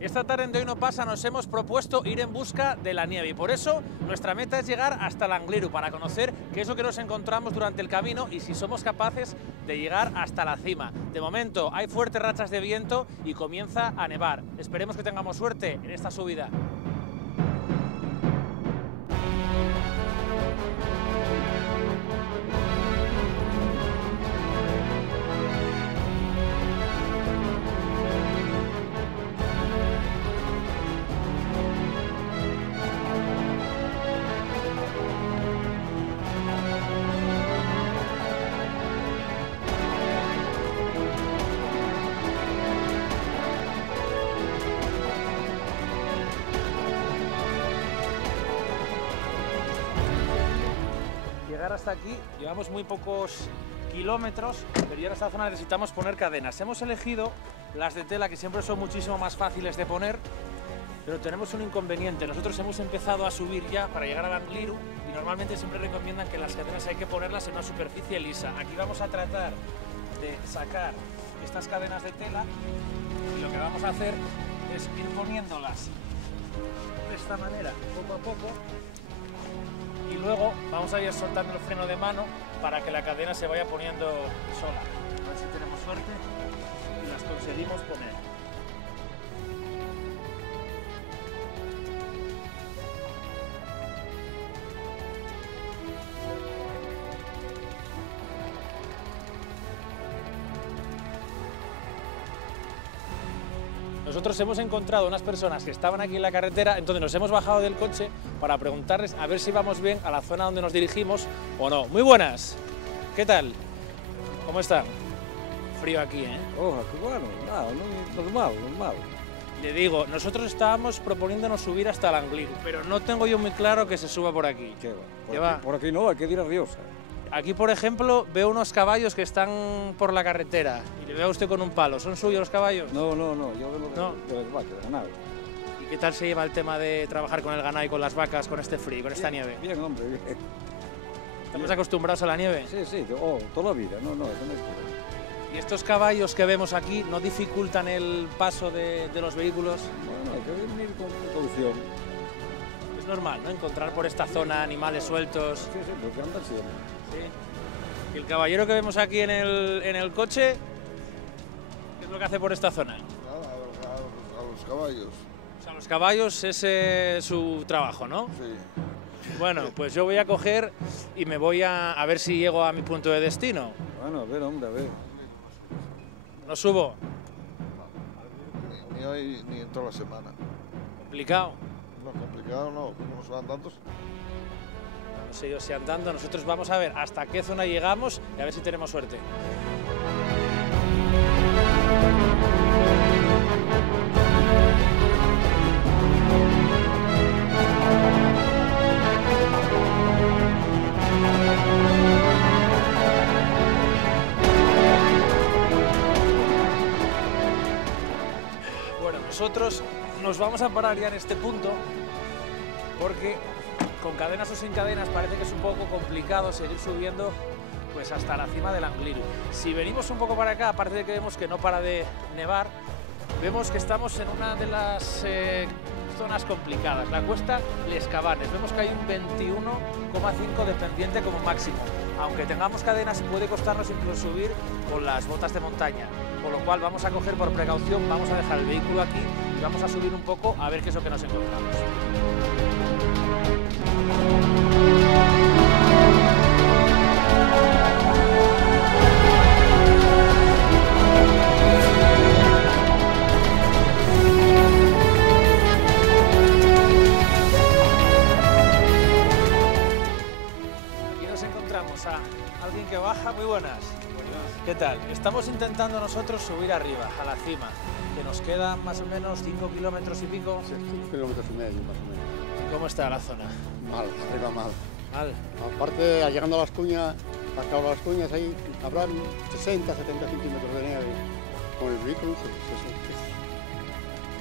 Esta tarde en De Hoy No Pasa nos hemos propuesto ir en busca de la nieve y por eso nuestra meta es llegar hasta el Angliru para conocer qué es lo que nos encontramos durante el camino y si somos capaces de llegar hasta la cima. De momento hay fuertes rachas de viento y comienza a nevar. Esperemos que tengamos suerte en esta subida. Llegar hasta aquí, llevamos muy pocos kilómetros, pero ya en esta zona necesitamos poner cadenas. Hemos elegido las de tela, que siempre son muchísimo más fáciles de poner, pero tenemos un inconveniente. Nosotros hemos empezado a subir ya para llegar al Angliru y normalmente siempre recomiendan que las cadenas hay que ponerlas en una superficie lisa. Aquí vamos a tratar de sacar estas cadenas de tela y lo que vamos a hacer es ir poniéndolas de esta manera, poco a poco. Y luego vamos a ir soltando el freno de mano para que la cadena se vaya poniendo sola. A ver si tenemos suerte y las conseguimos poner. Nosotros hemos encontrado unas personas que estaban aquí en la carretera, entonces nos hemos bajado del coche para preguntarles a ver si vamos bien a la zona donde nos dirigimos o no. Muy buenas, ¿qué tal? ¿Cómo están? Frío aquí, ¿eh? Oh, qué bueno, no, normal. Le digo, nosotros estábamos proponiéndonos subir hasta el Angliru, pero no tengo yo muy claro que se suba por aquí. ¿Qué va? Por aquí no, hay que ir a Riosa. Aquí, por ejemplo, veo unos caballos que están por la carretera y le veo a usted con un palo. ¿Son suyos los caballos? No, yo vengo de las vacas, de ganado. ¿Y qué tal se lleva el tema de trabajar con el ganado y con las vacas, con este frío, con esta nieve? Bien, hombre, bien. ¿Estamos acostumbrados a la nieve? Sí, toda la vida, no, eso no es problema. ¿Y estos caballos que vemos aquí no dificultan el paso de los vehículos? Bueno, hay que venir con precaución. Es normal, ¿no? Encontrar por esta zona animales sueltos. Sí, porque andan siempre. Sí. ¿Y el caballero que vemos aquí en el coche, qué es lo que hace por esta zona? A los caballos. O sea, los caballos es su trabajo, ¿no? Sí. Bueno, pues yo voy a coger y me voy a ver si llego a mi punto de destino. Bueno, a ver, hombre, a ver. ¿No subo? Ni hoy ni en toda la semana. ¿Complicado? No, complicado no, como se van tantos. No sé yo si andando, nosotros vamos a ver hasta qué zona llegamos y a ver si tenemos suerte. Bueno, nosotros nos vamos a parar ya en este punto porque con cadenas o sin cadenas parece que es un poco complicado seguir subiendo pues hasta la cima del Angliru. Si venimos un poco para acá, aparte de que vemos que no para de nevar, vemos que estamos en una de las zonas complicadas, la cuesta Les Cabanes. Vemos que hay un 21,5 de pendiente como máximo. Aunque tengamos cadenas puede costarnos incluso subir con las botas de montaña, con lo cual vamos a coger por precaución, vamos a dejar el vehículo aquí y vamos a subir un poco a ver qué es lo que nos encontramos. Aquí nos encontramos a alguien que baja. Muy buenas. ¿Qué tal? Estamos intentando nosotros subir arriba, a la cima, que nos quedan más o menos 5 kilómetros y pico. Sí, 5 kilómetros y medio más o menos. ¿Cómo está la zona? Mal, arriba mal. Mal. Aparte, llegando a las cuñas, hasta las cuñas ahí habrán 60, 70 centímetros de nieve. Con el vehículo,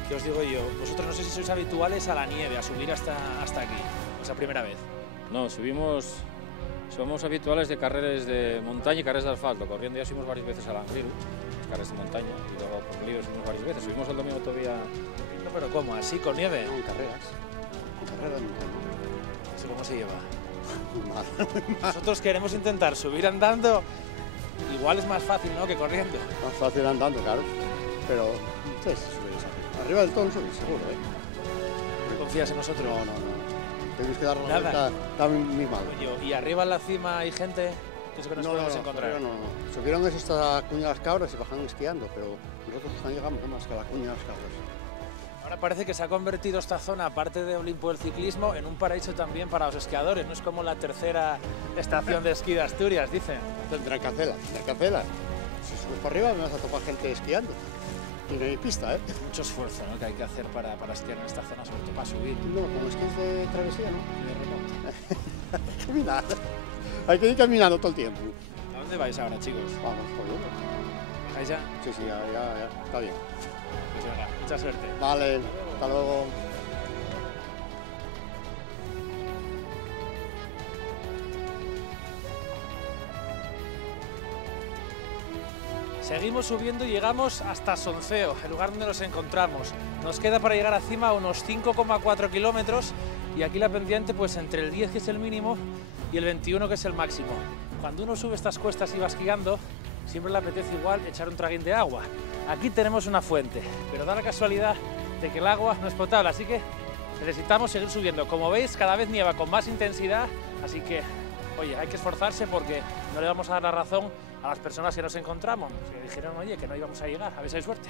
¿Qué os digo yo? Vosotros no sé si sois habituales a la nieve, a subir hasta aquí. O sea, primera vez. No, somos habituales de carreras de montaña y carreras de asfalto. Corriendo ya subimos varias veces al Angliru carreras de montaña y luego por líos subimos varias veces. Subimos el domingo todavía, pero ¿cómo? ¿Así, con nieve? No, en carreras. En carreras no. ¿Eso cómo se lleva? Muy mal. Nosotros queremos intentar subir andando, igual es más fácil, ¿no?, que corriendo. Más fácil andando, claro. Pero sí, se sube desafío. Arriba del todo subir, seguro, ¿eh? ¿Confías en nosotros? No. Tienes que dar la Nada. vuelta, está muy mal. Coño, ¿y arriba en la cima hay gente? ¿Qué es lo que nos podemos encontrar? No. Subieron hasta la Cuña de las Cabras y bajaron esquiando, pero nosotros no llegamos más que a la Cuña de las Cabras. Ahora parece que se ha convertido esta zona, aparte de Olimpo del ciclismo, en un paraíso también para los esquiadores. No es como la tercera estación de esquí de Asturias, dicen. Tendrán Carcela. Si subes para arriba me vas a topar gente esquiando. Y no hay pista, ¿eh? Mucho esfuerzo, ¿no?, que hay que hacer para esquiar en esta zona, sobre todo para subir. No, como esquís de travesía, ¿no? Y de remonte. Caminar. Hay que ir caminando todo el tiempo. ¿A dónde vais ahora, chicos? Vamos, jodido. ¿Bajáis ya? Sí, ya. Está bien. Pues venga, mucha suerte. Vale, hasta luego. Seguimos subiendo y llegamos hasta Sonceo, el lugar donde nos encontramos. Nos queda para llegar a cima unos 5,4 kilómetros y aquí la pendiente pues entre el 10, que es el mínimo, y el 21, que es el máximo. Cuando uno sube estas cuestas y va esquiando, siempre le apetece igual echar un traguín de agua. Aquí tenemos una fuente, pero da la casualidad de que el agua no es potable, así que necesitamos seguir subiendo. Como veis, cada vez nieva con más intensidad, así que, oye, hay que esforzarse porque no le vamos a dar la razón a las personas que nos encontramos, que dijeron, oye, que no íbamos a llegar. A ver si hay suerte.